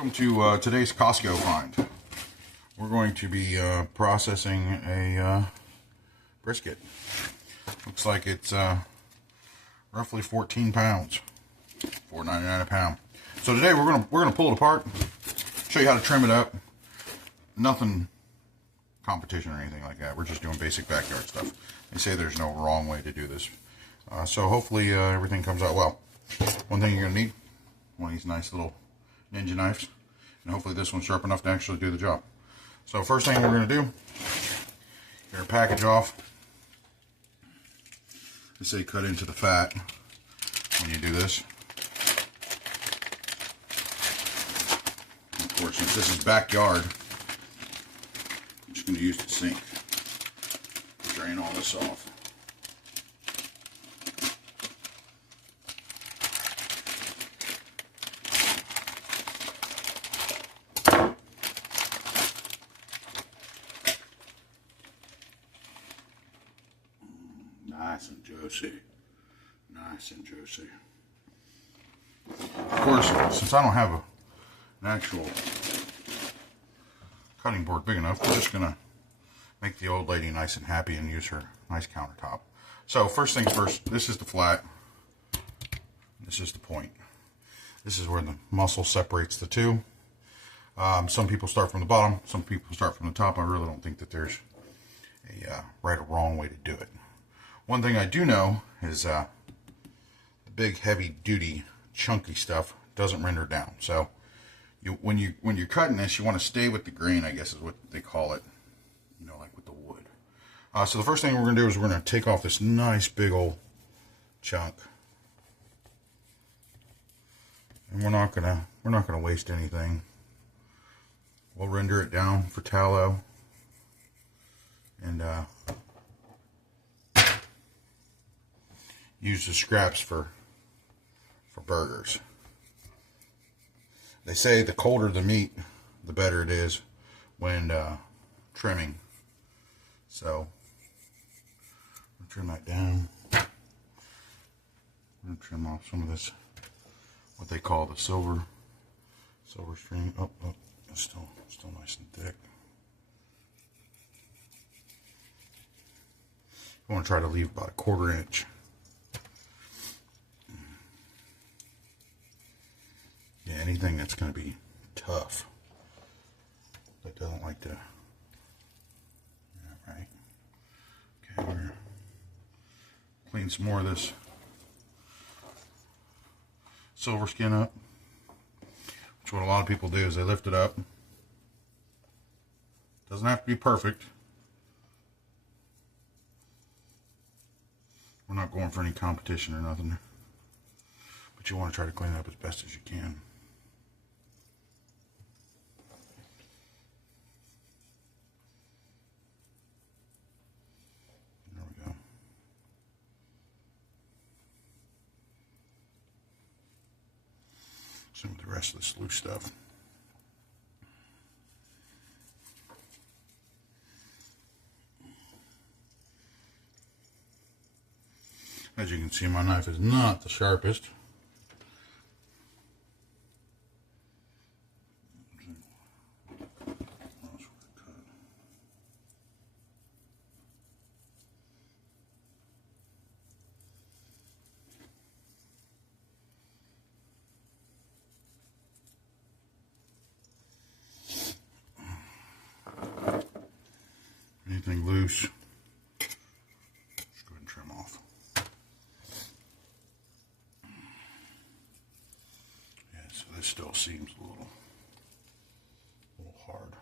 Welcome to today's Costco find. We're going to be processing a brisket. Looks like it's roughly 14 pounds, $4.99 a pound. So today we're gonna pull it apart, show you how to trim it up. Nothing competition or anything like that. We're just doing basic backyard stuff. They say there's no wrong way to do this. So hopefully everything comes out well. One thing you're gonna need, one of these nice little ninja knives, and hopefully this one's sharp enough to actually do the job. So first thing we're going to do, you're going to package off. They say cut into the fat when you do this. And of course, since this is backyard, I'm just going to use the sink to drain all this off. Nice and juicy. Nice and juicy. Of course, since I don't have an actual cutting board big enough, we're just going to make the old lady nice and happy and use her nice countertop. So first things first, this is the flat. This is the point. This is where the muscle separates the two. Some people start from the bottom. Some people start from the top. I really don't think that there's a right or wrong way to do it. One thing I do know is the big heavy-duty chunky stuff doesn't render down. So when you're cutting this, you want to stay with the grain, I guess is what they call it. You know, like with the wood. So the first thing we're going to do is we're going to take off this nice big old chunk, and we're not gonna waste anything. We'll render it down for tallow, and use the scraps for burgers. They say the colder the meat, the better it is when trimming. So I'll trim that down. I'm gonna trim off some of this, what they call the silver string. Oh, it's still nice and thick. I want to try to leave about a 1/4 inch. Yeah, anything that's going to be tough, that doesn't like to. Yeah, right. Okay, we're going to clean some more of this silver skin up. Which what a lot of people do is they lift it up. Doesn't have to be perfect. We're not going for any competition or nothing. But you want to try to clean it up as best as you can. There we go. Same with the rest of this loose stuff. As you can see, my knife is not the sharpest. Anything loose, just go ahead and trim off. Yeah, so this still seems a little hard.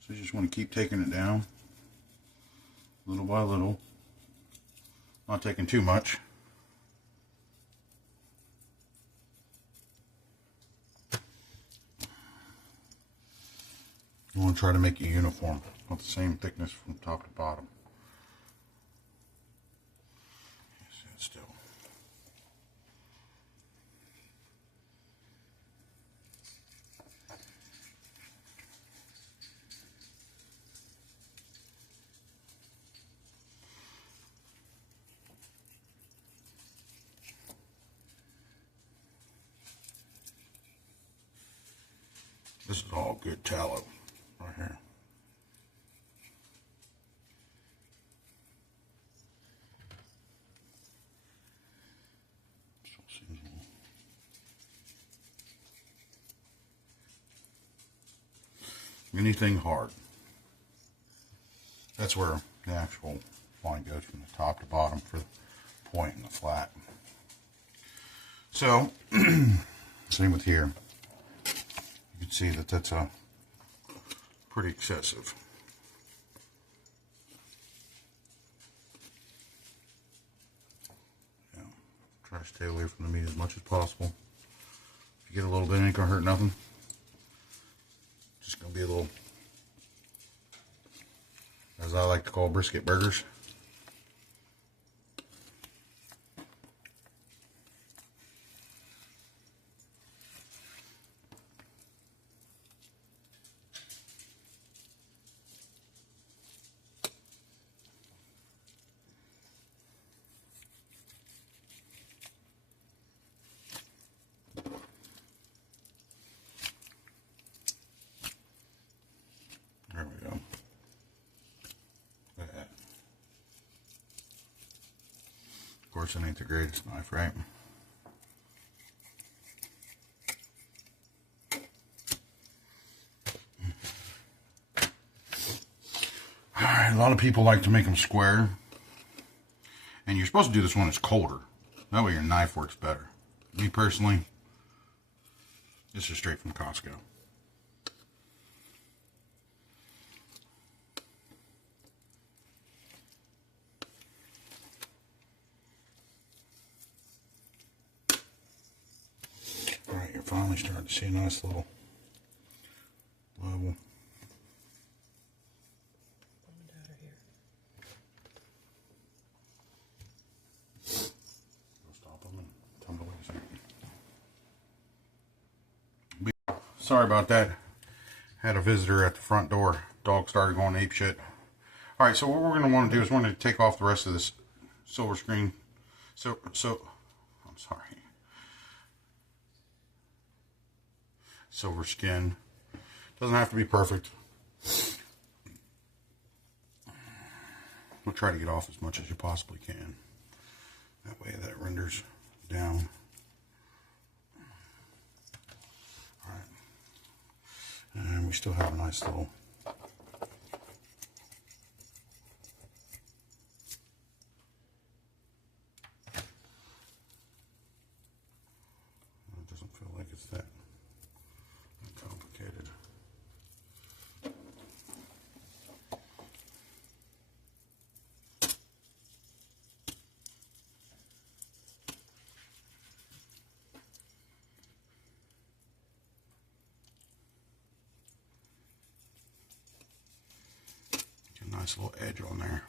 So you just want to keep taking it down, little by little, not taking too much. You want to try to make it uniform, not the same thickness from top to bottom. See it still. This is all good tallow right here. Anything hard. That's where the actual line goes, from the top to bottom for the point and the flat. So, same with here. You can see that that's pretty excessive. Yeah, try to stay away from the meat as much as possible. If you get a little bit, it ain't gonna hurt nothing. Just gonna be a little, as I like to call, brisket burgers. There we go. Look at that. Of course, it ain't the greatest knife, right? Alright, a lot of people like to make them square. And you're supposed to do this when it's colder. That way your knife works better. Me personally, this is straight from Costco. Alright, you're finally starting to see a nice little level. Stop them and tell me what you think. Sorry about that. Had a visitor at the front door. Dog started going ape shit. Alright, so what we're going to want to do is we're going to take off the rest of this silver screen. I'm sorry. Silver skin. Doesn't have to be perfect. We'll try to get off as much as you possibly can. That way that renders down. Alright. And we still have a nice little it doesn't feel like it's that complicated. Get a nice little edge on there.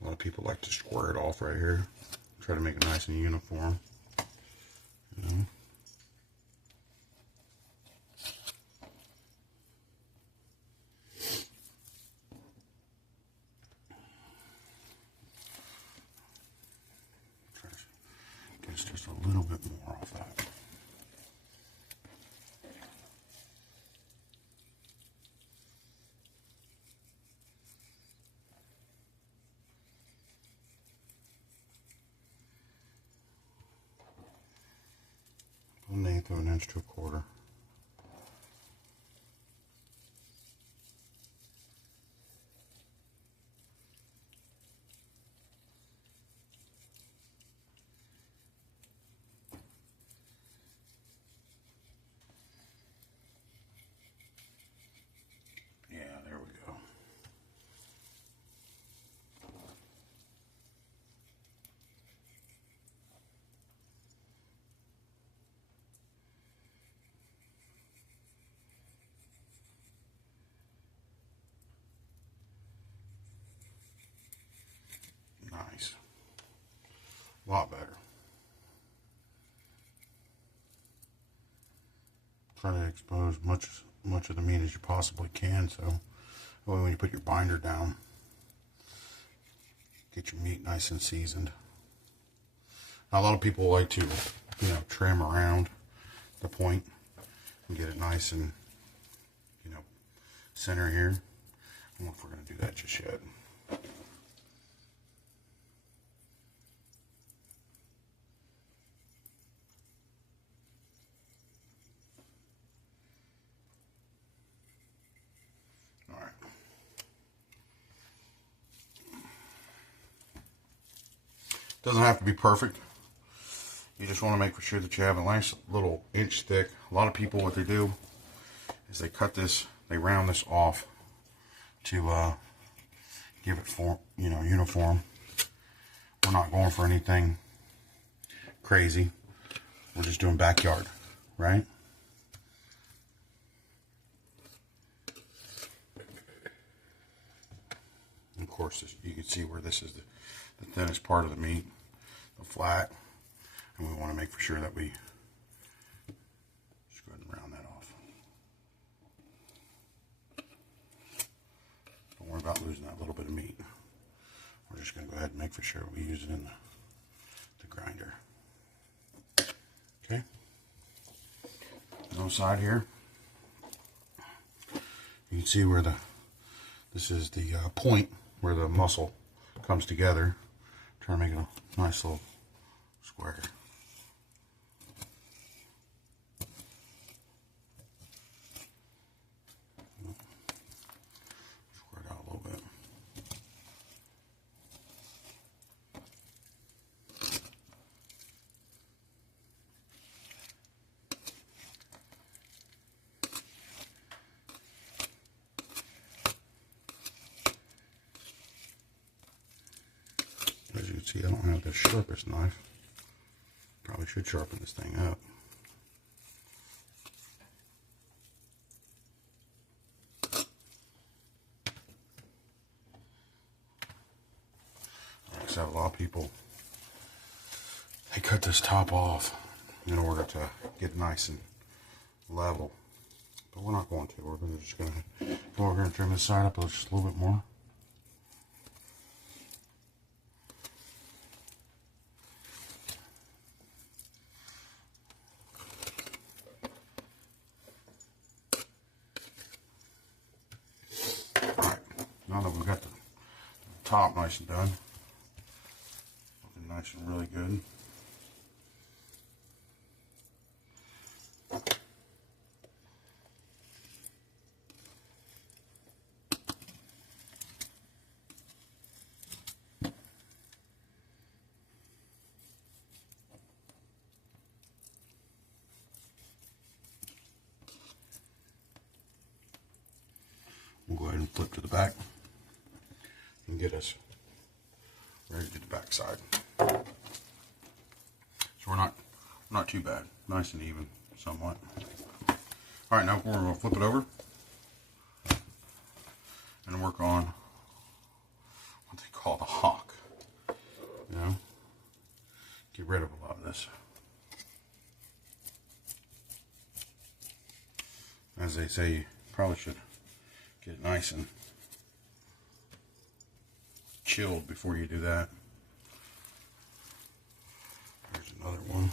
A lot of people like to square it off right here. Try to make it nice and uniform. You know? Try to get just a little bit more off that. An eighth of an inch to a quarter. A lot better. Try to expose much of the meat as you possibly can, so when you put your binder down, get your meat nice and seasoned. Now, a lot of people like to, trim around the point and get it nice and, center here. I don't know if we're going to do that just yet. Doesn't have to be perfect. You just want to make sure that you have a nice little inch thick. A lot of people, what they do is they cut this, they round this off to give it form, uniform. We're not going for anything crazy. We're just doing backyard, right? Of course, you can see where this is the thinnest part of the meat, the flat, and we want to make for sure that we just go ahead and round that off. Don't worry about losing that little bit of meat. We're just going to go ahead and make for sure we use it in the grinder. Okay. On the side here, you can see where this is the point where the muscle comes together. Try to make it a nice little square. Square it out a little bit. As you can see, I don't have the sharpest knife. Probably should sharpen this thing up. Because I have a lot of people, they cut this top off in order to get nice and level. But we're not going to. We're just going to trim this side up just a little bit more. Now that we've got the top nice and done, looking nice and really good. We'll go ahead and flip to the back and get us ready to do the back side. So we're not too bad, nice and even, somewhat. All right, now we're going to flip it over and work on what they call the hock. Get rid of a lot of this. As they say, you probably should get it nice and chilled before you do that. There's another one.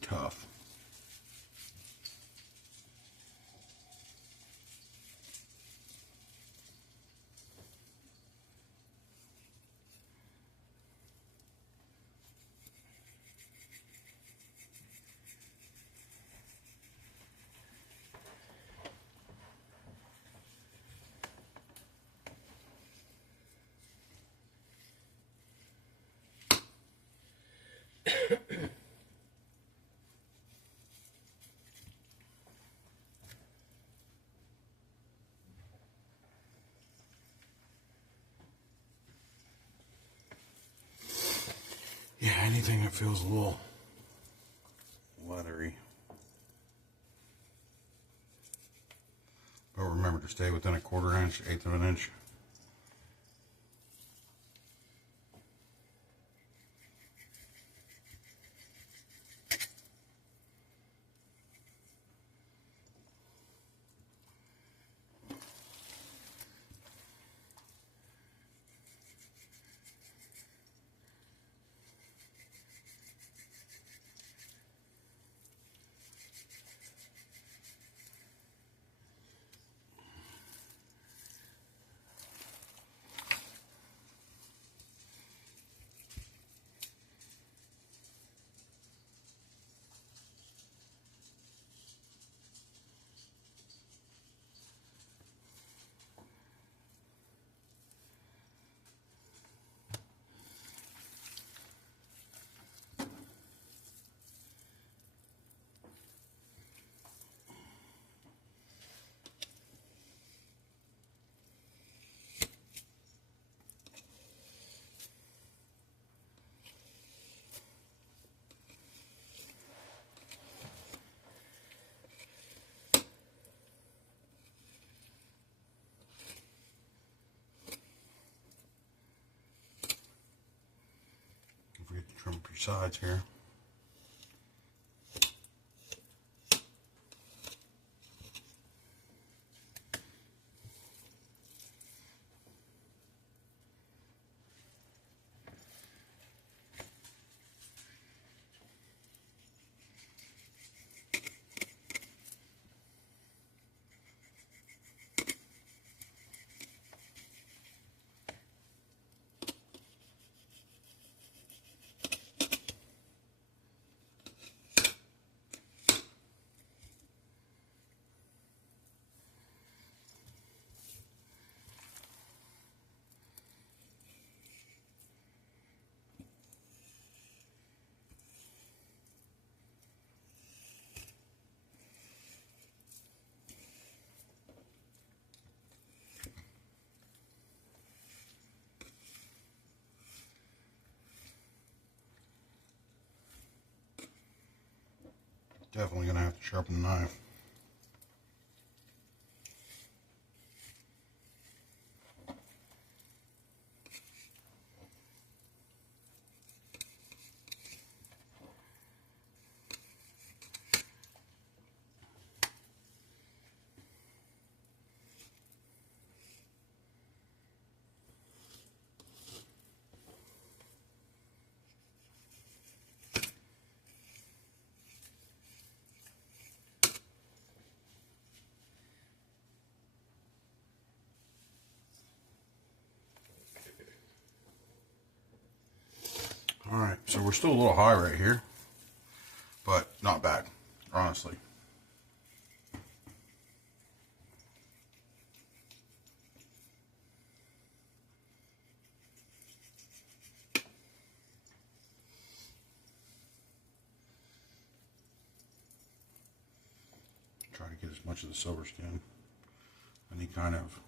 Tough. Yeah, anything that feels a little leathery. But remember to stay within a 1/4 inch, 1/8 of an inch. Don't forget to trim up your sides here. Definitely going to have to sharpen the knife. Alright, so we're still a little high right here, but not bad, honestly. Try to get as much of the silver skin, any kind of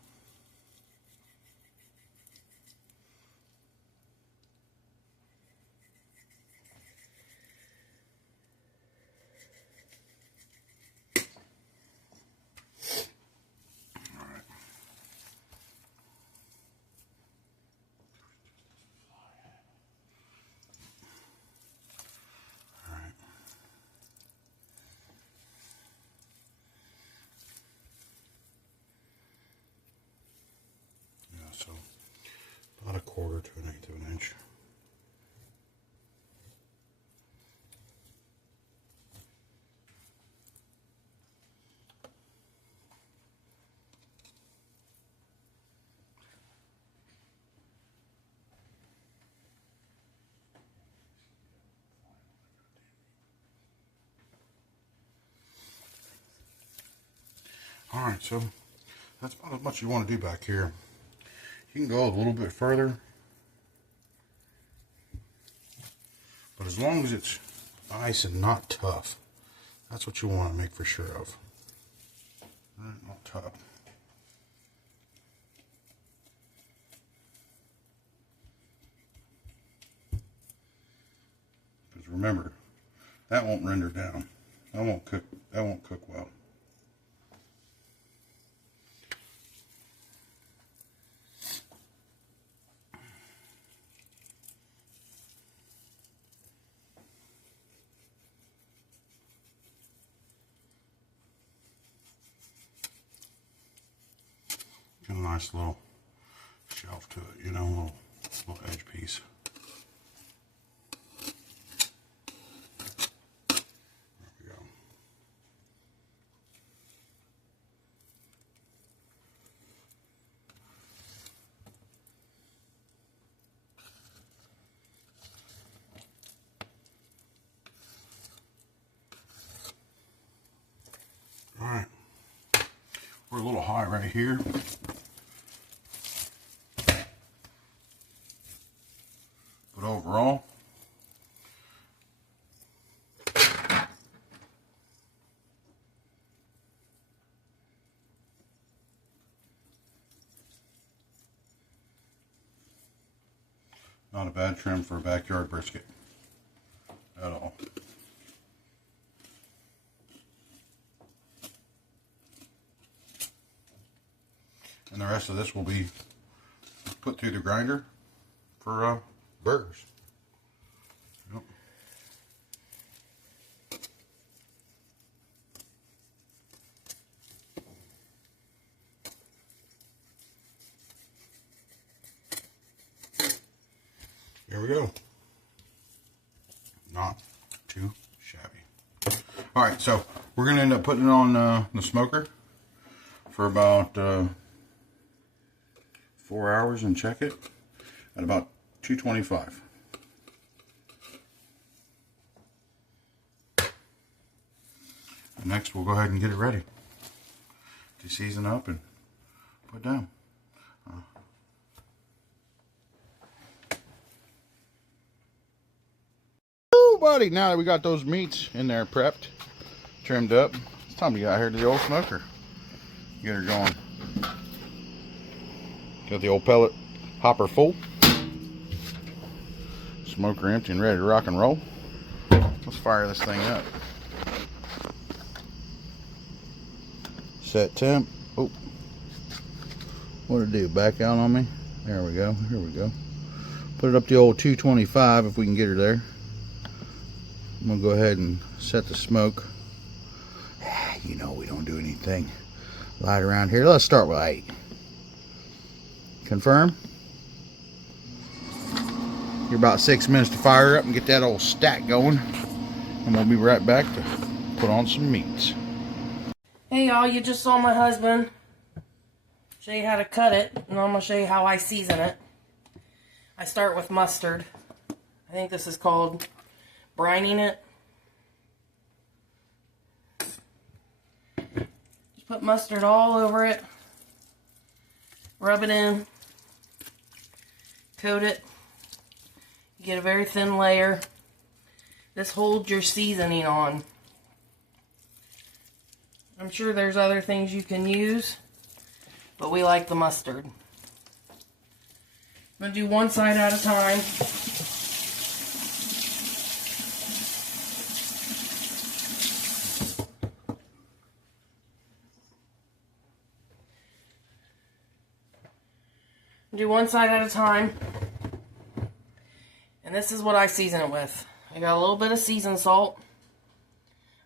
so about 1/4 to 1/8 of an inch. Alright, so that's about as much you want to do back here. You can go a little bit further, but But as long as it's nice and not tough, that's what you want to make for sure of. Not tough. Because remember, that won't render down. That won't cook well. Got a nice little shelf to it, you know, little edge piece. There we go. All right, we're a little high right here. But overall, not a bad trim for a backyard brisket at all. And the rest of this will be put through the grinder for burgers. Yep. Here we go. Not too shabby. All right, so we're going to end up putting it on the smoker for about 4 hours and check it at about 225. And next we'll go ahead and get it ready to season up and put down. Buddy, now that we got those meats in there prepped, trimmed up, it's time to get out here to the old smoker. Get her going. Got the old pellet hopper full. Smoker empty and ready to rock and roll. Let's fire this thing up. Set temp. Oh, what'd it do? Back out on me? There we go. Here we go. Put it up to the old 225 if we can get her there. I'm gonna go ahead and set the smoke. You know we don't do anything light around here. Let's start with 8. Confirm. You're about 6 minutes to fire up and get that old stack going. And we'll be right back to put on some meats. Hey y'all, you just saw my husband show you how to cut it, and I'm going to show you how I season it. I start with mustard. I think this is called brining it. Just put mustard all over it. Rub it in. Coat it. You get a very thin layer. This holds your seasoning on. I'm sure there's other things you can use, but we like the mustard. I'm going to do one side at a time. Do one side at a time. And this is what I season it with. I got a little bit of seasoned salt.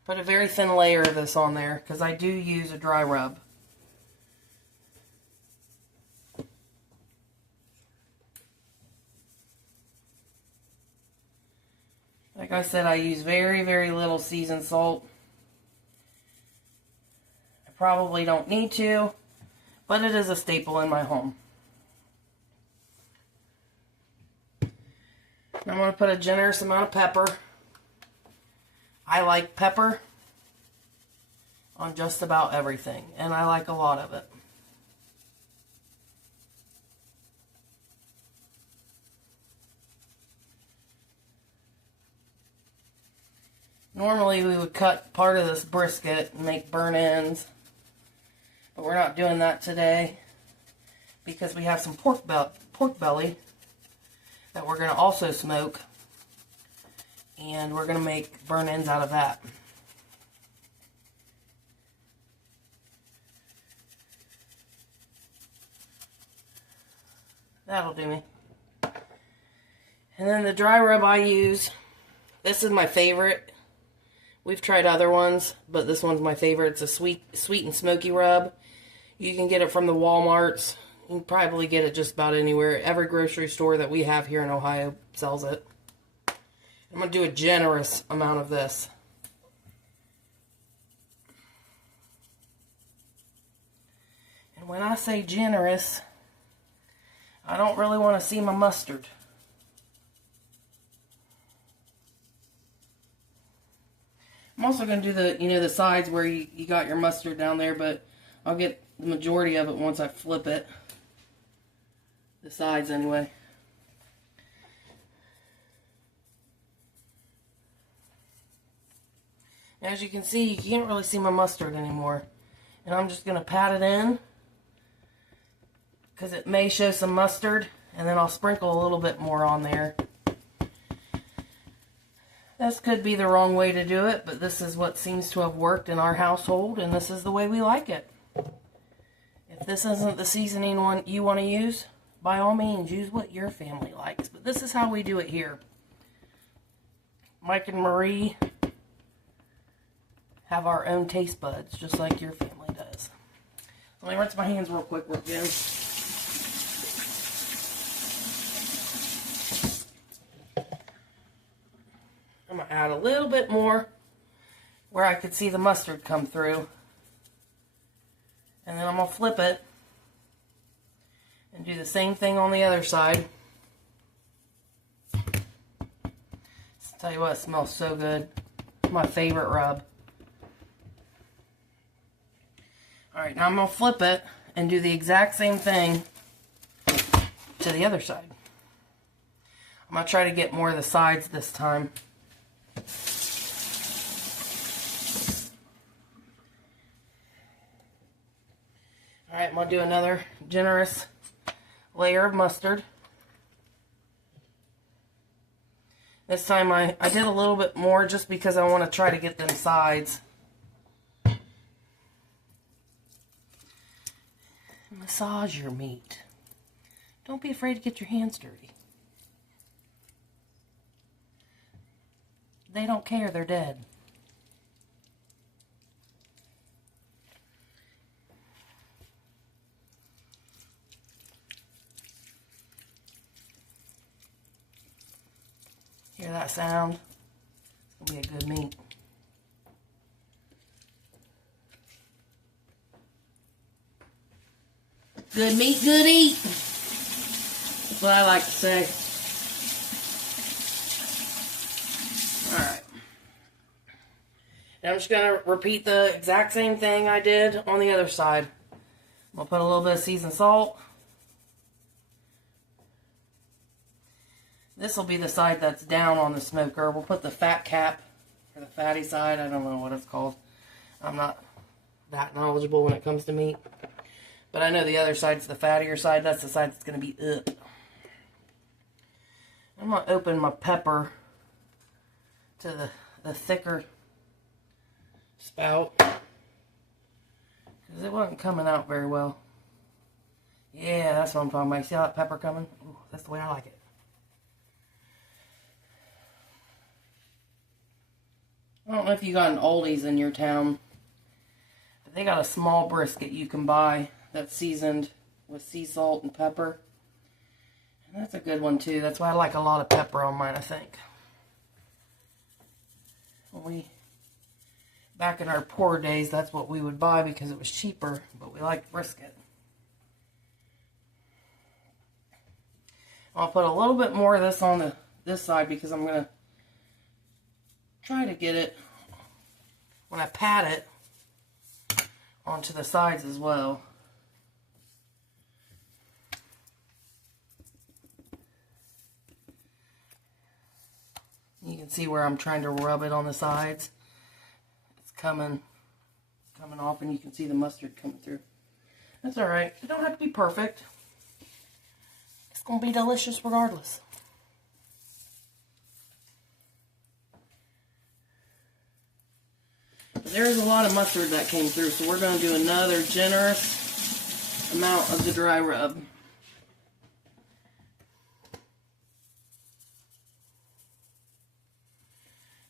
Put a very thin layer of this on there because I do use a dry rub. Like I said, I use very, very little seasoned salt. I probably don't need to, but it is a staple in my home. I'm going to put a generous amount of pepper. I like pepper on just about everything, and I like a lot of it. Normally we would cut part of this brisket and make burnt ends, but we're not doing that today because we have some pork belly that we're going to also smoke, and we're going to make burnt ends out of that. That'll do me. And then the dry rub I use, this is my favorite. We've tried other ones, but this one's my favorite. It's a sweet and smoky rub. You can get it from the Walmarts. You can probably get it just about anywhere. Every grocery store that we have here in Ohio sells it. I'm going to do a generous amount of this. And when I say generous, I don't really want to see my mustard. I'm also going to do the sides where you got your mustard down there, but I'll get the majority of it once I flip it. The sides anyway. As you can see, you can't really see my mustard anymore. And I'm just going to pat it in, because it may show some mustard, and then I'll sprinkle a little bit more on there. This could be the wrong way to do it, but this is what seems to have worked in our household, and this is the way we like it. If this isn't the seasoning one you want to use, by all means, use what your family likes. But this is how we do it here. Mike and Marie have our own taste buds, just like your family does. Let me rinse my hands real quick again. I'm going to add a little bit more where I could see the mustard come through. And then I'm going to flip it and do the same thing on the other side. I'll tell you what, it smells so good. It's my favorite rub. Alright, now I'm going to flip it and do the exact same thing to the other side. I'm going to try to get more of the sides this time. Alright, I'm going to do another generous layer of mustard. This time I did a little bit more just because I want to try to get them sides. Massage your meat. Don't be afraid to get your hands dirty. They don't care, they're dead. Hear that sound? It's going to be a good meat. Good meat, good eat. That's what I like to say. Alright. Now I'm just going to repeat the exact same thing I did on the other side. I'm going to put a little bit of seasoned salt. This will be the side that's down on the smoker. We'll put the fat cap, or the fatty side. I don't know what it's called. I'm not that knowledgeable when it comes to meat. But I know the other side's the fattier side. That's the side that's going to be up. I'm going to open my pepper to the thicker spout, because it wasn't coming out very well. Yeah, that's what I'm talking about. See how that pepper coming? Ooh, that's the way I like it. I don't know if you got an Aldi's in your town, but they got a small brisket you can buy that's seasoned with sea salt and pepper. And that's a good one too. That's why I like a lot of pepper on mine, I think. Back in our poor days, that's what we would buy because it was cheaper, but we liked brisket. I'll put a little bit more of this on this side because I'm going to try to get it, when I pat it, onto the sides as well. You can can see where I'm trying to rub it on the sides. It's coming off, and you can see the mustard coming through. That's alright. It don't have to be perfect. It's going to be delicious regardless. There's a lot of mustard that came through, so we're going to do another generous amount of the dry rub.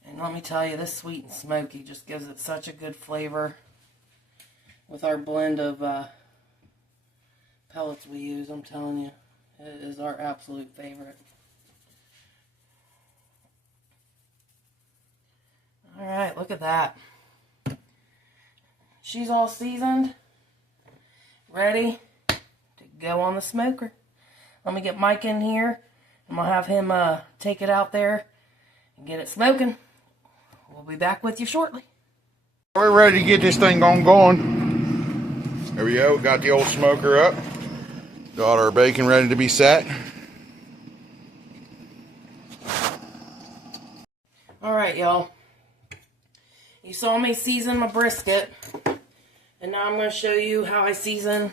And let me tell you, this sweet and smoky just gives it such a good flavor with our blend of pellets we use. I'm telling you, it is our absolute favorite. Alright, look at that. She's all seasoned, ready to go on the smoker. Let me get Mike in here. I'm going to have him take it out there and get it smoking. We'll be back with you shortly. We're ready to get this thing going. There we go. Got the old smoker up. Got our bacon ready to be set. Alright, y'all. You saw me season my brisket. And now I'm going to show you how I season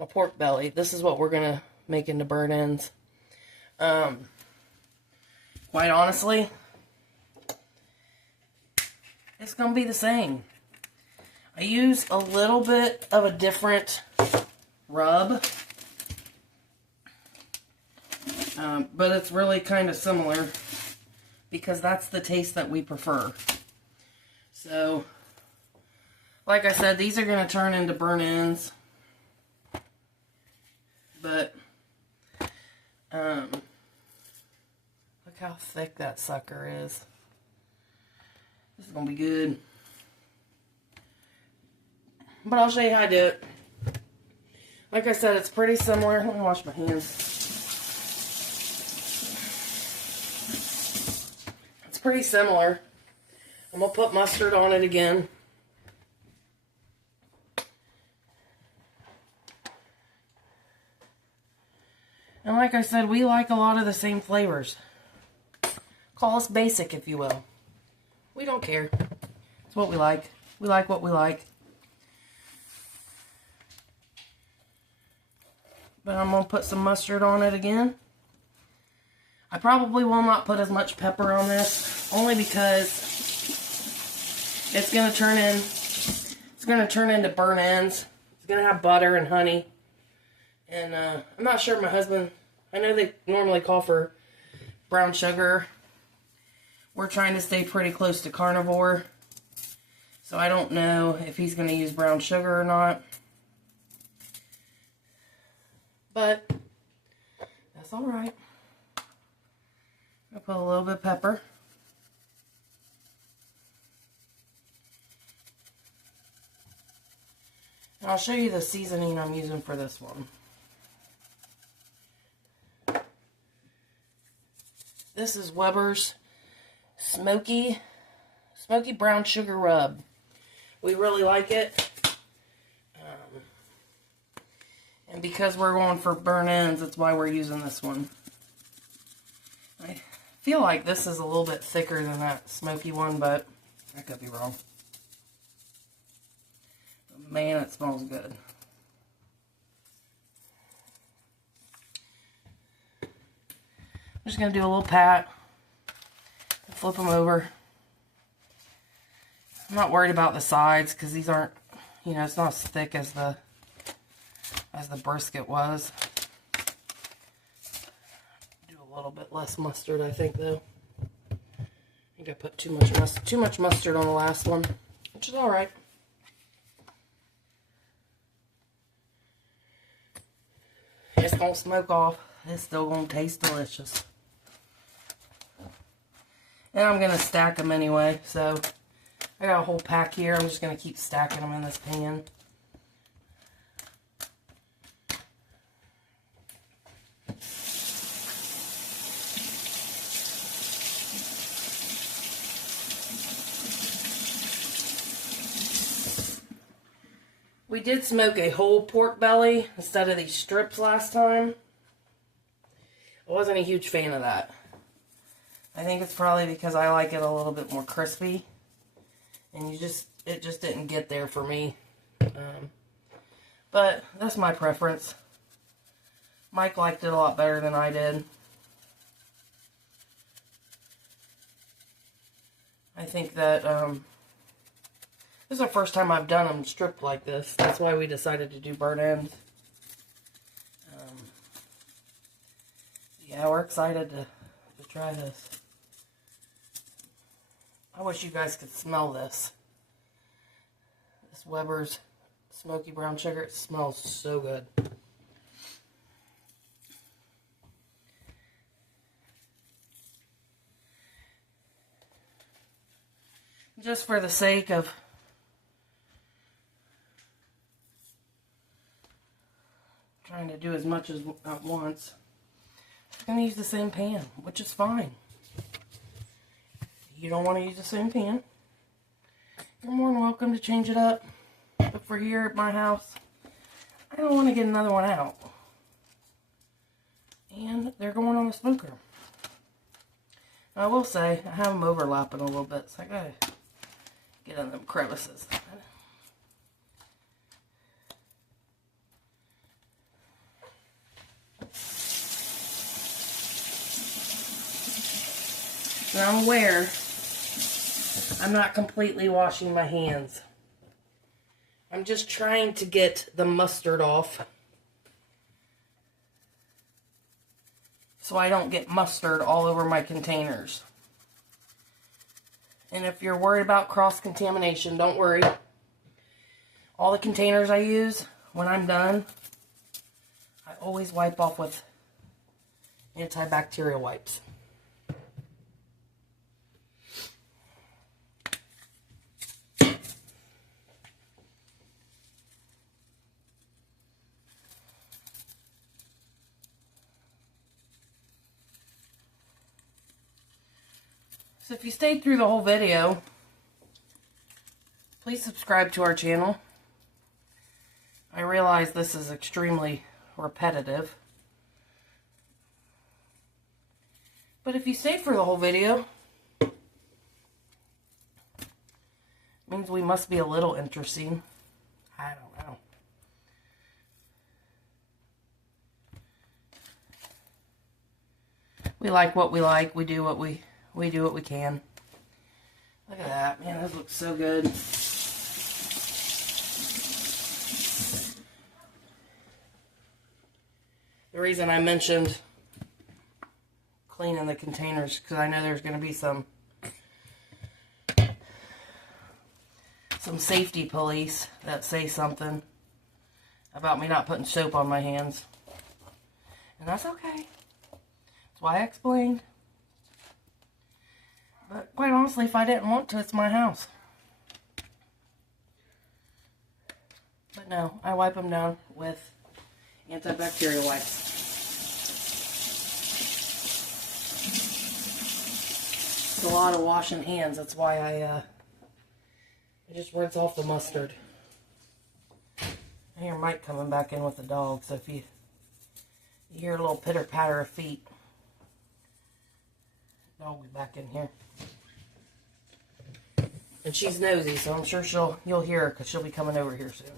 my pork belly. This is what we're going to make into burnt ends. Quite honestly, it's going to be the same. I use a little bit of a different rub. But it's really kind of similar because that's the taste that we prefer. So, like I said, these are going to turn into burnt ends. But, look how thick that sucker is. This is going to be good. But I'll show you how I do it. Like I said, it's pretty similar. Let me wash my hands. It's pretty similar. I'm going to put mustard on it again. And like I said, we like a lot of the same flavors. Call us basic, if you will. We don't care. It's what we like. We like what we like. But I'm going to put some mustard on it again. I probably will not put as much pepper on this, only because it's going to turn into burnt ends. It's going to have butter and honey. And I'm not sure my husband, I know they normally call for brown sugar. We're trying to stay pretty close to carnivore. So I don't know if he's going to use brown sugar or not. But that's alright. I'll put a little bit of pepper. And I'll show you the seasoning I'm using for this one. This is Weber's Smoky Brown Sugar Rub. We really like it. And because we're going for burnt ends, that's why we're using this one. I feel like this is a little bit thicker than that smoky one, but I could be wrong. Man, it smells good. I'm just going to do a little pat. Flip them over. I'm not worried about the sides because these aren't, you know, it's not as thick as the brisket was. Do a little bit less mustard, I think, though. I think I put too much mustard on the last one, which is all right. It's gonna smoke off. It's still gonna taste delicious. And I'm gonna stack them anyway, so I got a whole pack here. I'm just gonna keep stacking them in this pan. We did smoke a whole pork belly instead of these strips last time. I wasn't a huge fan of that. I think it's probably because I like it a little bit more crispy. And it just didn't get there for me. But that's my preference. Mike liked it a lot better than I did. I think that this is the first time I've done them stripped like this. That's why we decided to do burnt ends. Yeah, we're excited to try this. I wish you guys could smell this. This Weber's Smoky Brown Sugar, it smells so good. Just for the sake of trying to do as much as at once, I'm going to use the same pan, which is fine. If you don't want to use the same pan, you're more than welcome to change it up. But for here at my house, I don't want to get another one out. And they're going on the smoker. I will say, I have them overlapping a little bit, so I gotta get in them crevices. Now I'm aware I'm not completely washing my hands. I'm just trying to get the mustard off so I don't get mustard all over my containers. And if you're worried about cross-contamination, don't worry. All the containers I use, when I'm done, I always wipe off with antibacterial wipes. So if you stayed through the whole video, please subscribe to our channel. I realize this is extremely repetitive. But if you stayed for the whole video, it means we must be a little interesting. I don't know. We like what we like. We do what we do what we can. Look at that. Man, this looks so good. The reason I mentioned cleaning the containers, because I know there's going to be some safety police that say something about me not putting soap on my hands. And that's okay. That's why I explained. But quite honestly, if I didn't want to, it's my house. But no, I wipe them down with antibacterial wipes. It's a lot of washing hands. That's why I just rinse off the mustard. I hear Mike coming back in with the dog, so if you hear a little pitter patter of feet, the dog will be back in here. And she's nosy, so I'm sure you'll hear her because she'll be coming over here soon.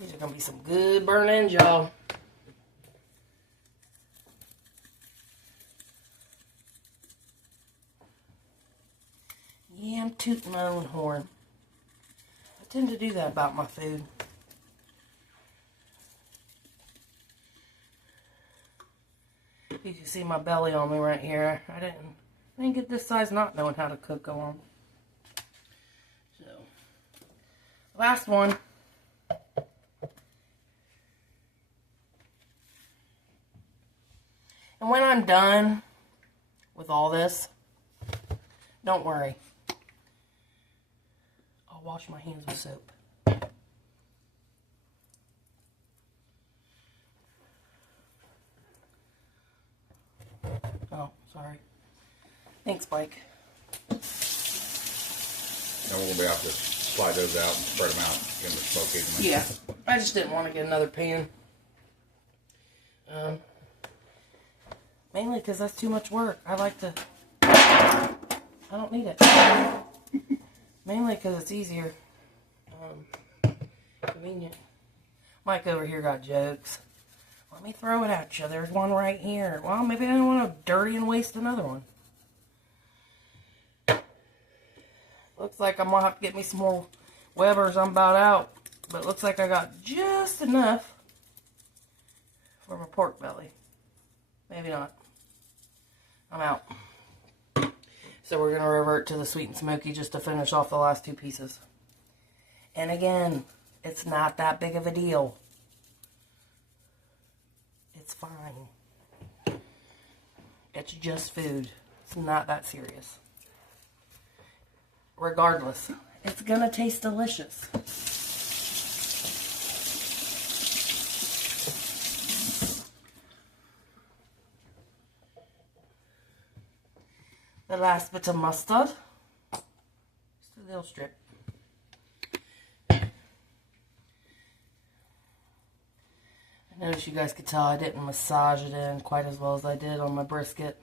These are going to be some good burn ends, y'all. Yeah, I'm tooting my own horn. I tend to do that about my food. You can see my belly on me right here. I didn't get this size not knowing how to cook on. So, last one. And when I'm done with all this, don't worry. I'll wash my hands with soap. Oh, sorry. Thanks, Mike. And we'll be out this. slide those out and spread them out. Get them smoke evenly. Yeah, I just didn't want to get another pan. Mainly because that's too much work. I don't need it. Mainly because it's easier. Convenient. Mike over here got jokes. Let me throw it at you. There's one right here. Well, maybe I don't want to dirty and waste another one. Looks like I'm going to have to get me some more Weber's. I'm about out. But it looks like I got just enough for my pork belly. Maybe not. I'm out. So we're going to revert to the sweet and smoky just to finish off the last two pieces. And again, it's not that big of a deal. It's fine. It's just food. It's not that serious. Regardless, it's going to taste delicious. The last bit of mustard. Just a little strip. I noticed you guys could tell I didn't massage it in quite as well as I did on my brisket.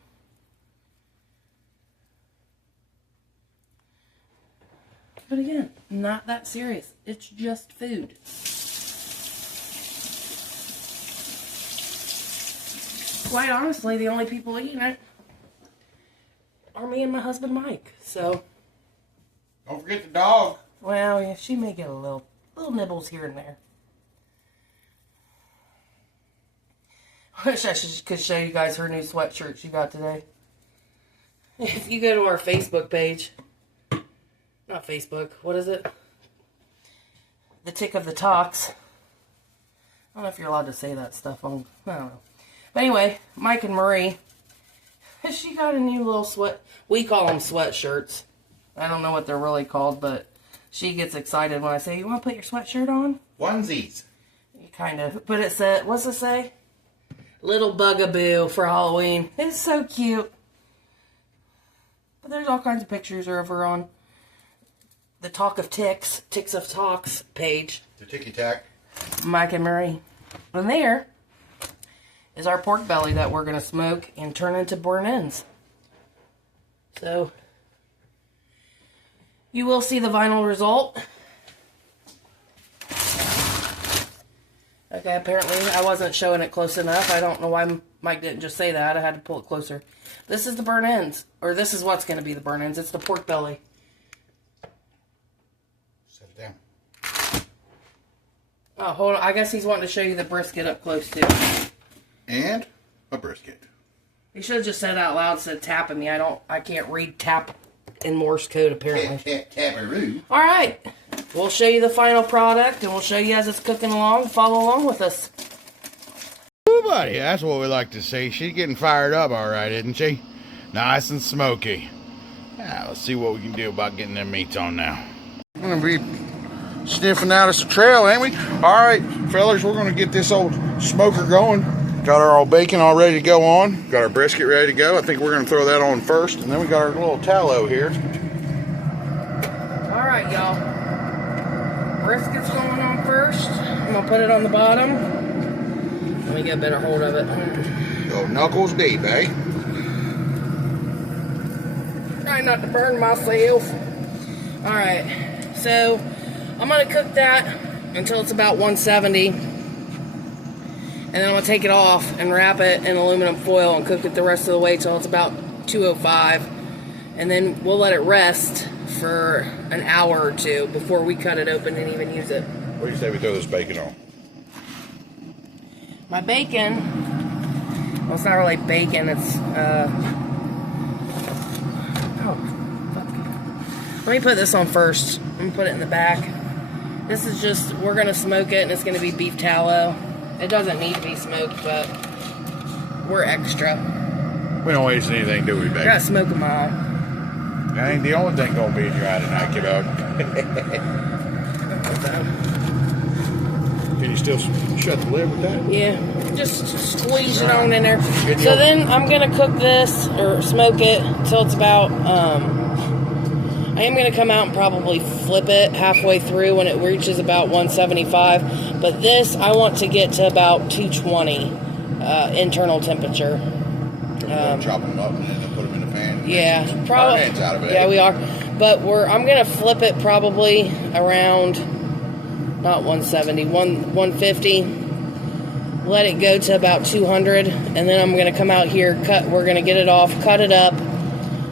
But again, not that serious. It's just food. Quite honestly, the only people eating it are me and my husband Mike. So don't forget the dog. Well, yeah, she may get a little nibbles here and there. I wish I could show you guys her new sweatshirt she got today. If you go to our Facebook page, not Facebook, what is it? The Tick of the Talks. I don't know if you're allowed to say that stuff on, I don't know. But anyway, Mike and Marie, she got a new little we call them sweatshirts. I don't know what they're really called, but she gets excited when I say, you want to put your sweatshirt on? Onesies. Kind of. But it said, what's it say? Little bugaboo for Halloween. It's so cute. But there's all kinds of pictures over on the Talk of Ticks of Talks page. The Ticky Tack. Mike and Marie. And there is our pork belly that we're going to smoke and turn into burnt ends. So, you will see the final result. Okay, apparently I wasn't showing it close enough. I don't know why Mike didn't just say that. I had to pull it closer. This is the burnt ends. Or this is what's going to be the burnt ends. It's the pork belly. Set it down. Oh, hold on. I guess he's wanting to show you the brisket up close, too. And a brisket. He should have just said out loud, said tapping me. I can't read tap in Morse code, apparently. Taparoo. All right. We'll show you the final product, and we'll show you as it's cooking along. Follow along with us. Ooh, buddy, that's what we like to see. She's getting fired up all right, isn't she? Nice and smoky. Now, let's see what we can do about getting them meats on now. We're going to be sniffing out us a trail, ain't we? All right, fellas, we're going to get this old smoker going. Got our old bacon all ready to go on. Got our brisket ready to go. I think we're going to throw that on first. And then we got our little tallow here. All right, y'all. Brisket's going on first. I'm going to put it on the bottom. Let me get a better hold of it. Go knuckles deep, eh? Try not to burn myself. All right. So, I'm going to cook that until it's about 170. And then I'm going to take it off and wrap it in aluminum foil and cook it the rest of the way till it's about 205. And then we'll let it rest for an hour or two before we cut it open and even use it. What do you say we throw this bacon on? My bacon, well, it's not really bacon, it's, oh, fuck. Let me put this on first. I'm going to put it in the back. This is just, we're going to smoke it, and it's going to be beef tallow. It doesn't need to be smoked, but we're extra. We don't waste anything, do we, baby? I got to smoke them all. That ain't the only thing going to be in your eye tonight, kiddo. Can you still shut the lid with that? Yeah, just squeeze it on in there. So then I'm going to cook this, or smoke it, until it's about I am going to come out and probably flip it halfway through when it reaches about 175. But this, I want to get to about 220 internal temperature. Chop them up and then put them in the pan. Yeah, probably. Out of it. Yeah, we are. But I'm going to flip it probably around, not 170, 150. Let it go to about 200, and then I'm going to come out here, we're going to get it off, cut it up.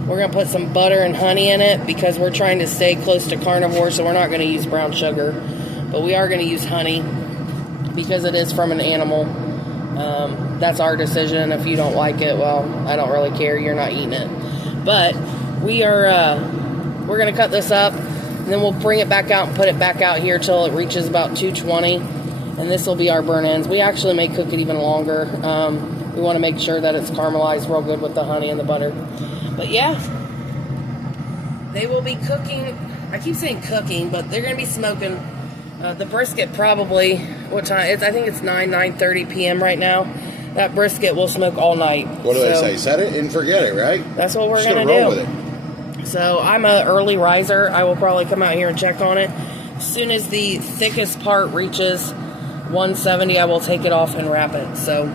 We're going to put some butter and honey in it because we're trying to stay close to carnivore, so we're not going to use brown sugar. But we are going to use honey because it is from an animal. That's our decision. If you don't like it, well, I don't really care. You're not eating it. But we're going to cut this up, and then we'll bring it back out and put it back out here till it reaches about 220. And this will be our burn ends. We actually may cook it even longer. We want to make sure that it's caramelized real good with the honey and the butter. But yeah, they will be cooking. I keep saying cooking, but they're going to be smoking the brisket probably. What time? I think it's 9:30 p.m. right now. That brisket will smoke all night. What do they say? Set it and forget it, right? That's what we're going to do. With it. So I'm an early riser. I will probably come out here and check on it. As soon as the thickest part reaches 170, I will take it off and wrap it. So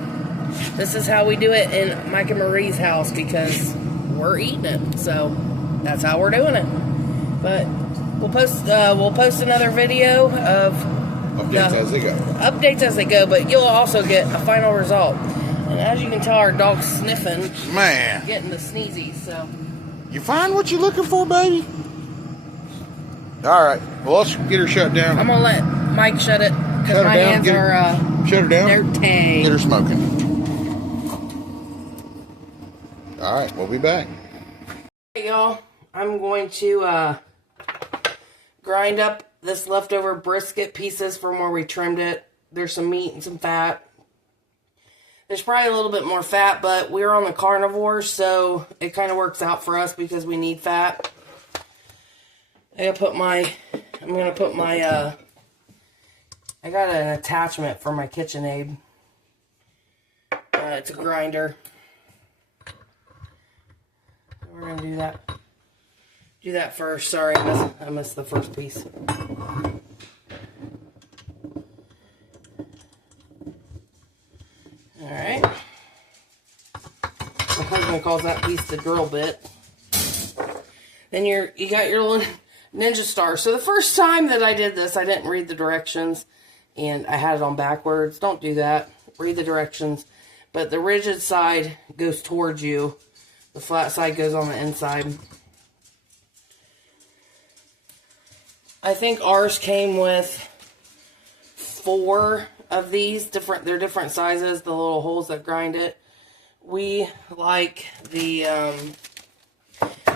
this is how we do it in Mike and Marie's house because we're eating it. So that's how we're doing it. But we'll post another video of updates as they go. Updates as they go, but you'll also get a final result. And as you can tell, our dog's sniffing. Man, getting the sneezies. So you find what you're looking for, baby? All right. Well, let's get her shut down. I'm gonna let Mike shut it. Because my hands are shut her down. dirty. Get her smoking. All right, we'll be back. Hey y'all, I'm going to grind up this leftover brisket pieces from where we trimmed it. There's some meat and some fat. There's probably a little bit more fat, but we're on the carnivore, so it kind of works out for us because we need fat. I'm gonna put my I got an attachment for my KitchenAid. It's a grinder. We're going to do that first. Sorry, I missed the first piece. Alright. My husband calls that piece the drill bit. Then you got your little Ninja Star. So the first time that I did this, I didn't read the directions. And I had it on backwards. Don't do that. Read the directions. But the rigid side goes towards you. The flat side goes on the inside. I think ours came with 4 of these. They're different sizes. The little holes that grind it. We like the...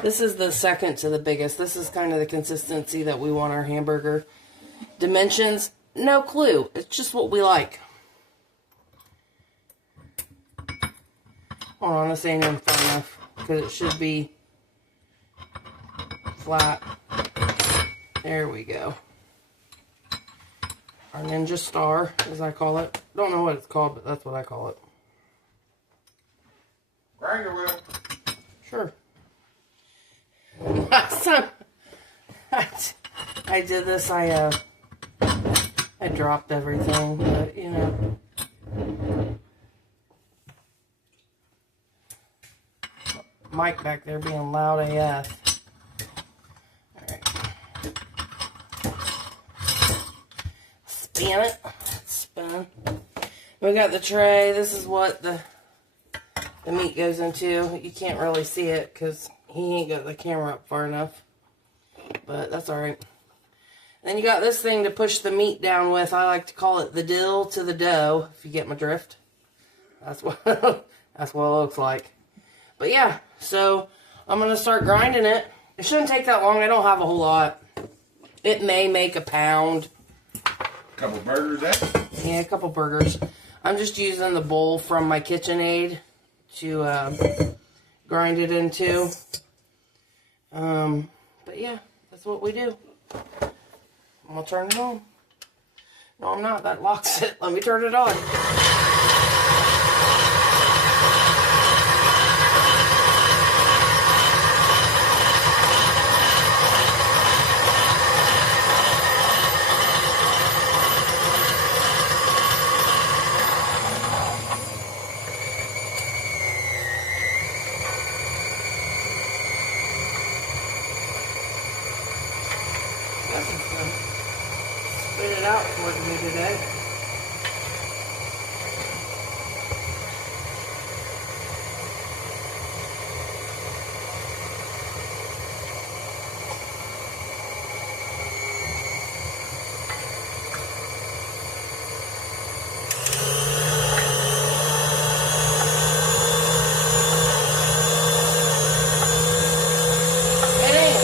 this is the second to the biggest. This is kind of the consistency that we want our hamburger. Dimensions... no clue. It's just what we like. Hold on, this ain't even far enough. Because it should be flat. There we go. Our Ninja Star, as I call it. Don't know what it's called, but that's what I call it. Grinder wheel. Sure. Last time I did this, I dropped everything, but you know. Mike back there being loud AF. Alright. Spin it. Spin. We got the tray. This is what the meat goes into. You can't really see it because he ain't got the camera up far enough. But that's alright. Then you got this thing to push the meat down with. I like to call it the dill to the dough, if you get my drift. That's what that's what it looks like. But yeah, so I'm going to start grinding it. It shouldn't take that long. I don't have a whole lot. It may make a pound. Couple burgers, eh? Yeah, a couple burgers. I'm just using the bowl from my KitchenAid to grind it into. But yeah, that's what we do. I'm going to turn it on. No, I'm not. That locks it. Let me turn it on. spit it out for me today.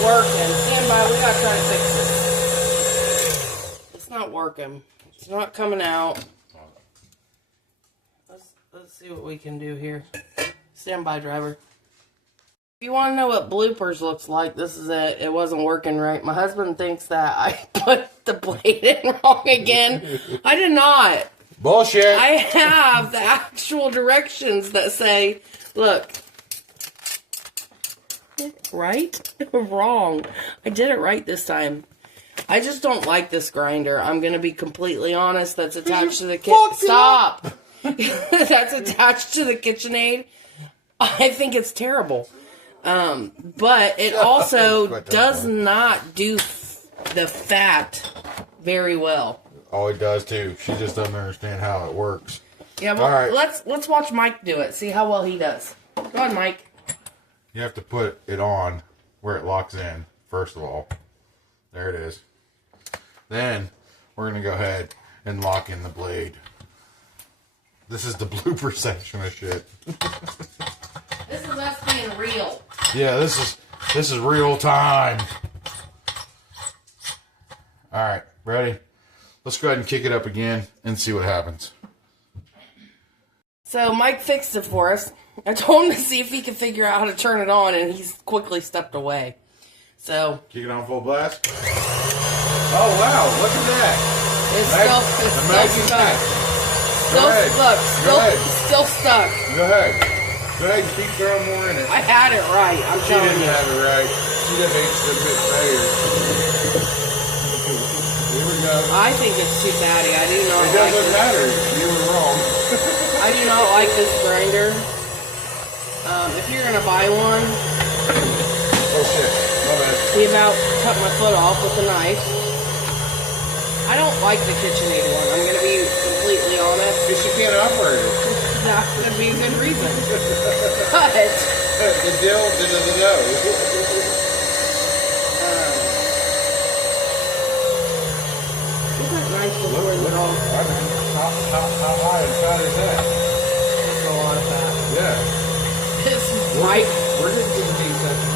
Working. Stand by. We gotta try to fix this. It's not working. It's not coming out. Let's see what we can do here. Stand by, driver. If you want to know what bloopers looks like, this is it. It wasn't working right. My husband thinks that I put the blade in wrong again. I did not. Bullshit. I have the actual directions that say, look. Right? Wrong. I did it right this time. I just don't like this grinder. I'm going to be completely honest. That's attached to the kitchen. Stop! That's attached to the KitchenAid. I think it's terrible. But it also does not do the fat very well. Oh, it does too. She just doesn't understand how it works. Yeah, well, all right. Let's watch Mike do it. See how well he does. Go on, Mike. You have to put it on where it locks in, first of all. There it is. Then, we're going to go ahead and lock in the blade. This is the blooper section of shit. This is us being real. Yeah, this is real time. Alright, ready? Let's go ahead and kick it up again and see what happens. So, Mike fixed it for us. I told him to see if he could figure out how to turn it on, and he's quickly stepped away. So, kick it on full blast. Oh wow! Look at that. It's still stuck. Still stuck. Go ahead and keep throwing more in it. I had it right. I'm telling you. She didn't have it right. She just hates the bit failure. Here we go. I think it's too fatty. I do not. It doesn't matter. You were wrong. I do not like this grinder. If you're gonna buy one, oh shit, my bad. He about cut my foot off with a knife. I don't like the KitchenAid one. I'm gonna be completely honest. Because you can't operate it. That could be a good reason. But the deal is the dough. Is that nice before the dog? How high and fat is that? That's a lot of fat. Yeah. Mike, we're getting to the meat section.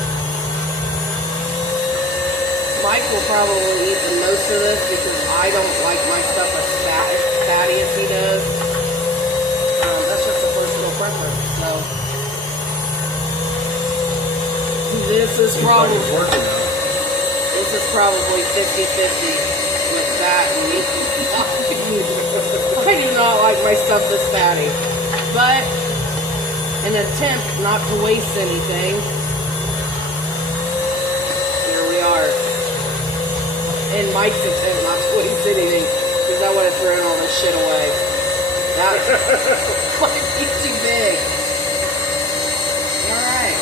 Mike will probably eat the most of this because I don't like my stuff as fatty as he does. That's just a personal preference. So this is probably 50-50 with fat and meat. I do not like my stuff this fatty, but an attempt not to waste anything. Here we are. And Mike's attempt not to waste anything because I would have thrown all this shit away. That might be too big. Alright.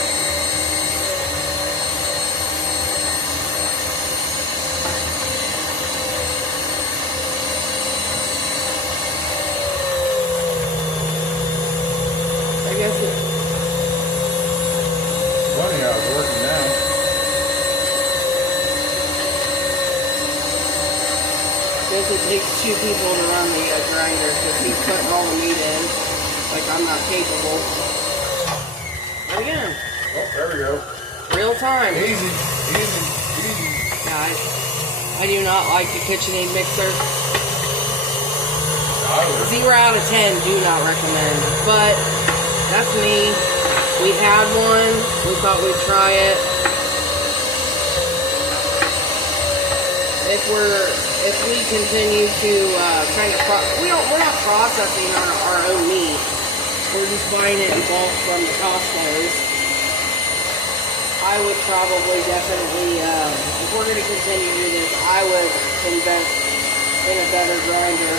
I guess it's funny how it's working now. I guess it takes two people to run the grinder because he's putting all the meat in. Like I'm not capable. But again. Oh, there we go. Real time. Easy. Guys, I do not like the KitchenAid mixer. 0 out of 10, do not recommend. But that's me. We had one. We thought we'd try it. If we continue to kind of we're not processing our own meat. We're just buying it in bulk from the Costco's. I would probably definitely, if we're going to continue to do this, I would invest in a better grinder.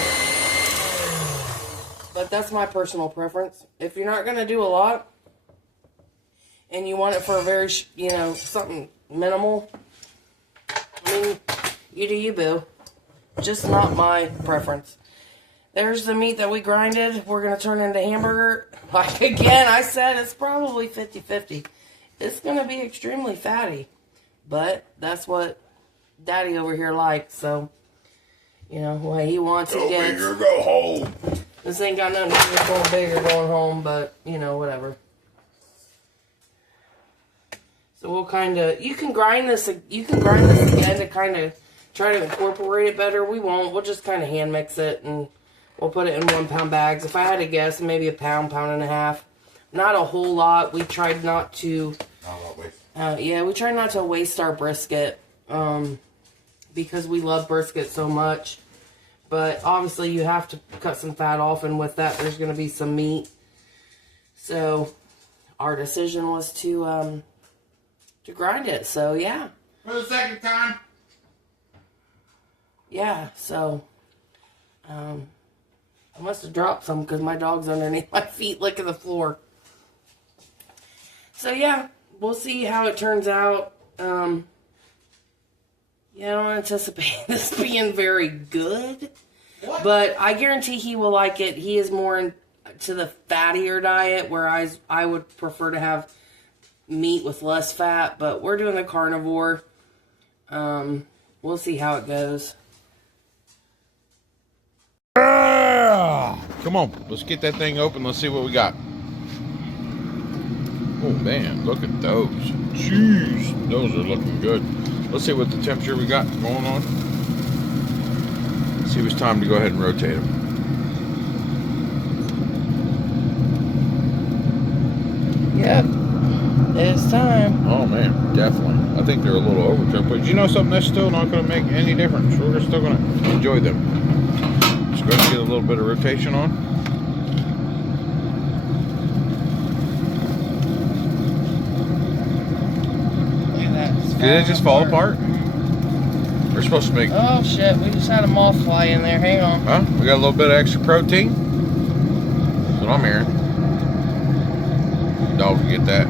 But that's my personal preference. If you're not going to do a lot, and you want it for a very, something minimal, I mean, you do you, boo. just not my preference. There's the meat that we grinded. We're going to turn into hamburger. Like, again, I said it's probably 50-50. It's going to be extremely fatty. But that's what Daddy over here likes. So, you know, what he wants, he gets. Go big or go home. This ain't got nothing to do with going big or going home, but, you know, whatever. So we'll kind of, you can grind this again to kind of try to incorporate it better. We won't. We'll just kind of hand mix it, and we'll put it in 1 pound bags. If I had to guess, maybe a pound, pound and a half. Not a whole lot. We tried not to, we tried not to waste our brisket, because we love brisket so much. But obviously you have to cut some fat off, and with that there's going to be some meat. So our decision was to grind it. So yeah. For the second time. Yeah, so I must have dropped some because my dog's underneath my feet licking the floor. So yeah, we'll see how it turns out. Yeah, I don't anticipate this being very good. What? But I guarantee he will like it. He is more into the fattier diet, whereas I would prefer to have meat with less fat. But we're doing the carnivore. We'll see how it goes. Come on, let's get that thing open. Let's see what we got. Oh man, look at those. Jeez, those are looking good. Let's see what the temperature we got going on. See if it's time to go ahead and rotate them. Yep, it's time. Oh man, definitely. I think they're a little overcooked, but you know something? That's still not going to make any difference. We're still going to enjoy them. Just go get a little bit of rotation on. Look at that. Did it just fall apart? We're supposed to make... Oh shit, we just had a moth fly in there. Hang on. Huh? We got a little bit of extra protein? That's what I'm hearing. Dog can get that.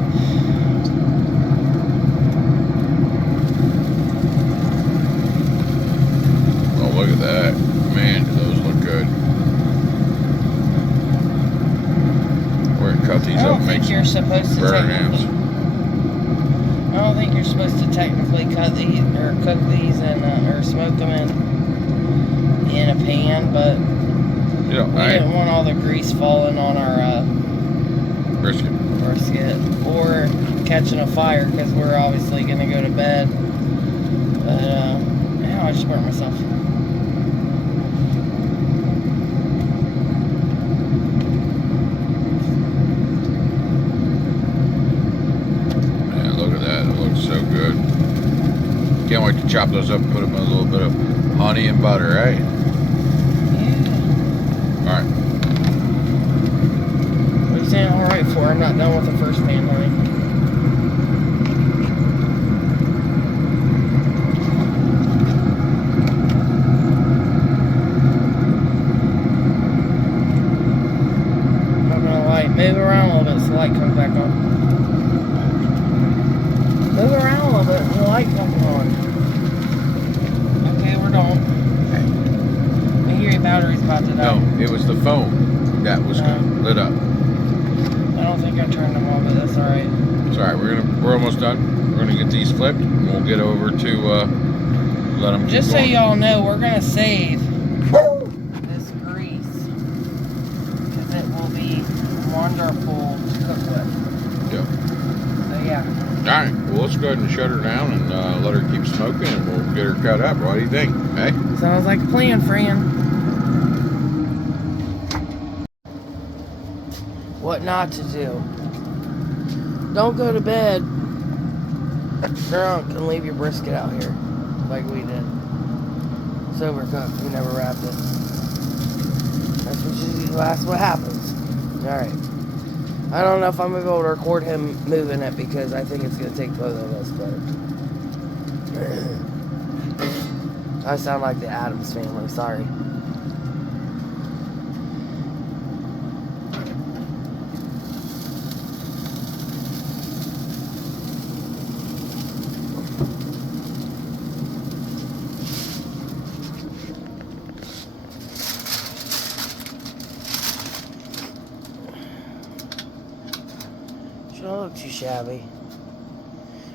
Oh, look at that. Man, do those look good. We're going to cut these I up don't and make think you're supposed to burn hams. I don't think you're supposed to technically cut these or cook these and or smoke them in a pan, but You know, we didn't want all the grease falling on our brisket or catching a fire because we're obviously going to go to bed. But ow, I just burnt myself. Yeah, look at that. It looks so good. Can't wait to chop those up and put them in a little bit of honey and butter, right? Yeah. All right. What are you saying all right for? I'm not done with the first pan, honey. Move around a little bit so the light comes back on. Move around a little bit and the light comes on. Okay, we're done. Okay. I hear your battery's about to die. No, it was the phone that was lit up. I don't think I turned them on, but that's alright. It's alright, we're almost done. We're gonna get these flipped and we'll get over to let them Just so y'all know, we're gonna save this grease because it will be wonderful to cook with. Yep. So yeah. Alright, well let's go ahead and shut her down and let her keep smoking and we'll get her cut up. What do you think? Hey? Sounds like a plan, friend. What not to do. Don't go to bed drunk and leave your brisket out here like we did. It's overcooked. We never wrapped it. That's what happens. Alright. I don't know if I'm going to be able to record him moving it because I think it's going to take both of us, but I sound like the Addams family. Sorry. She don't look too shabby.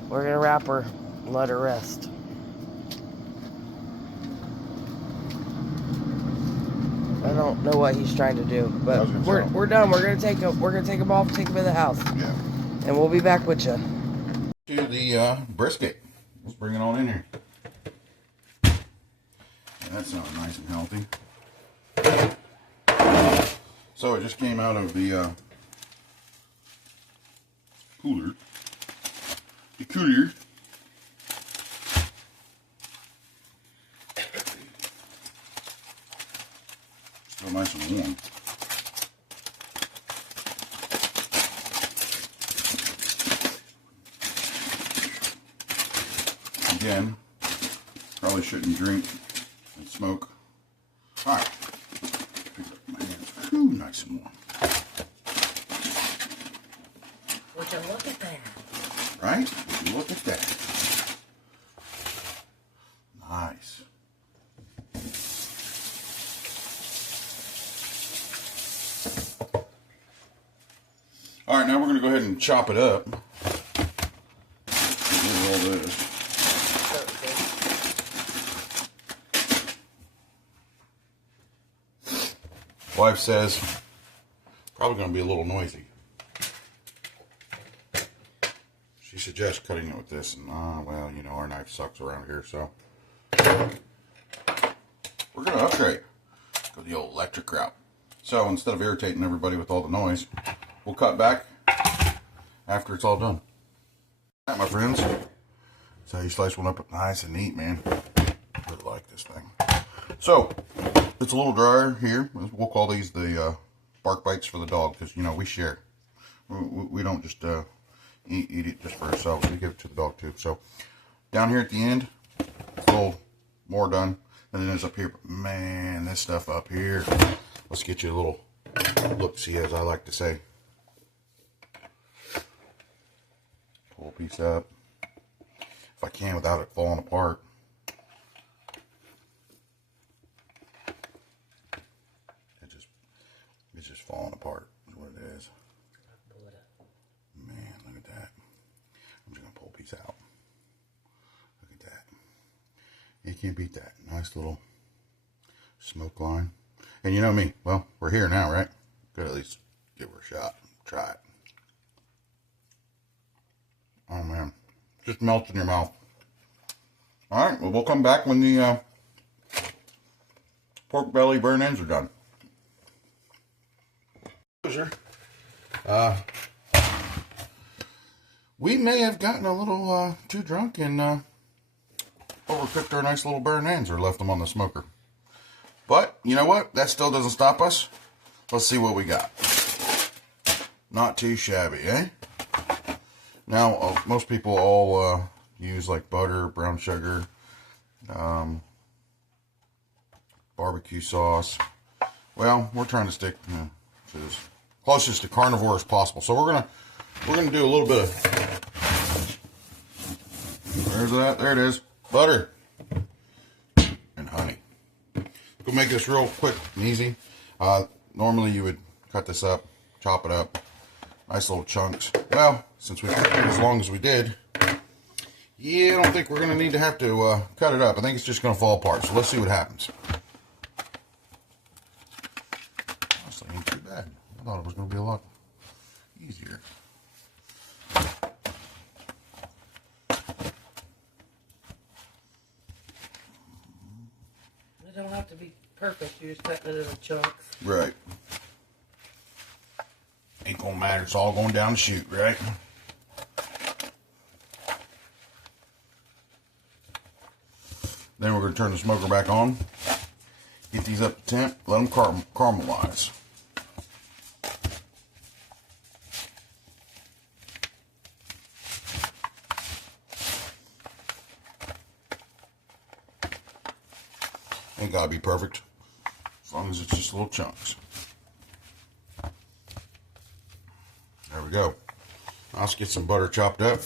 We're gonna wrap her and let her rest. I don't know what he's trying to do, but we're done. We're gonna take him off, take him in the house. Yeah. And we'll be back with you. To the brisket. Let's bring it on in here. Yeah, that sounds nice and healthy. So it just came out of the cooler. The cooler. Still nice and warm. Again, probably shouldn't drink and smoke. All right. My hands. Ooh, nice and warm. Would you look at that? Right? Look at that. Nice. All right, now we're going to go ahead and chop it up. Get rid of all this. Wife says probably going to be a little noisy. She suggests cutting it with this, and well, you know, our knife sucks around here, so we're going to upgrade. Go the old electric route. So instead of irritating everybody with all the noise, we'll cut back after it's all done. All right, my friends. That's how you slice one up nice and neat, man. I really like this thing. So it's a little drier here. We'll call these the bark bites for the dog, because, you know, we share. We don't just eat it just for ourselves. We give it to the dog too. So down here at the end, it's a little more done than it is up here. But man, this stuff up here. Let's get you a little look-see, as I like to say. Pull a piece up, if I can, without it falling apart. It's just falling apart, is what it is. Man, look at that. I'm just gonna pull a piece out. Look at that. You can't beat that. Nice little smoke line. And you know me, well, we're here now, right? Could at least give her a shot. Try it. Oh man, just melts in your mouth. All right, well, we'll come back when the pork belly burn ends are done. We may have gotten a little too drunk and overcooked our nice little burn ends, or left them on the smoker. But you know what? That still doesn't stop us. Let's see what we got. Not too shabby, eh? Now, most people all use like butter, brown sugar, barbecue sauce. Well, we're trying to stick to as closest to carnivore as possible. So we're gonna do a little bit of, where's that? There it is. Butter and honey. We'll make this real quick and easy. Normally you would cut this up, chop it up, nice little chunks. Well, since we cooked it as long as we did, yeah, I don't think we're gonna need to have to cut it up. I think it's just gonna fall apart. So let's see what happens. Honestly, ain't too bad. I thought it was gonna be a lot easier. It don't have to be perfect. You just cut it into chunks. Right. Ain't gonna matter. It's all going down the chute, right? Then we're gonna turn the smoker back on. Get these up to temp. Let them caramelize. Ain't gotta be perfect, as long as it's just little chunks. There we go. Now let's get some butter chopped up.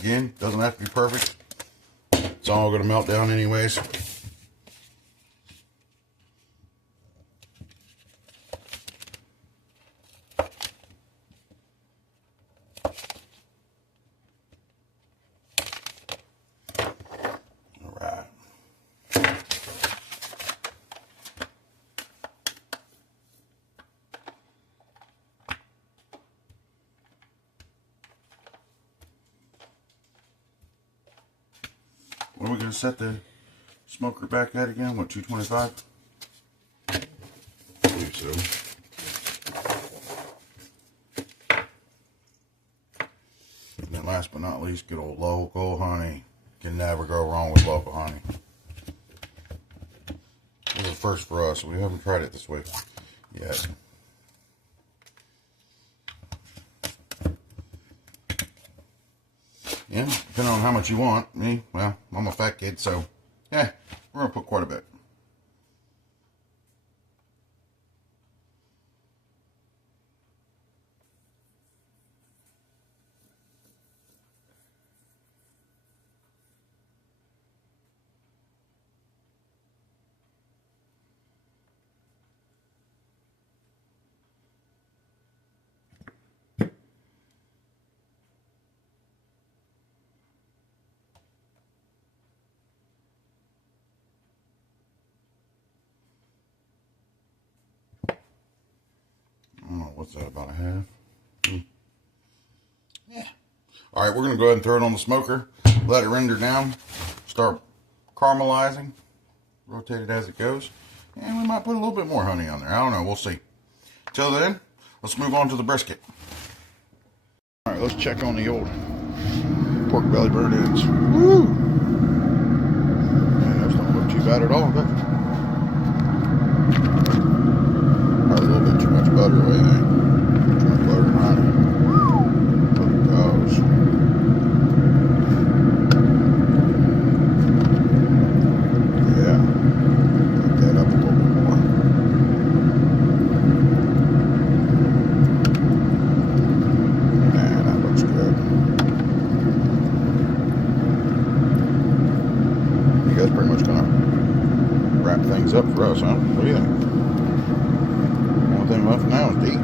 Again, doesn't have to be perfect. It's all going to melt down anyways. All right. What are we going to set the smoker back at again? What, 225? I believe so. And then last but not least, good old local honey. Can never go wrong with local honey. This is a first for us. We haven't tried it this way yet. Yeah, depending on how much you want. Me, well, I'm a fat kid, so yeah, we're going to put quite a bit. What's that, about a half? Yeah. All right, we're going to go ahead and throw it on the smoker, let it render down, start caramelizing, rotate it as it goes, and we might put a little bit more honey on there. I don't know, we'll see. Till then, let's move on to the brisket. All right, let's check on the old pork belly burn ends. Woo! Man, those don't look too bad at all, does it? Probably a little bit too much butter, what do you think? Too much butter and honey. There it goes. Yeah. Lift that up a little bit more. Man, that looks good. You guys pretty much gonna wrap things up for us, huh? What do you think? Only thing left now is to eat.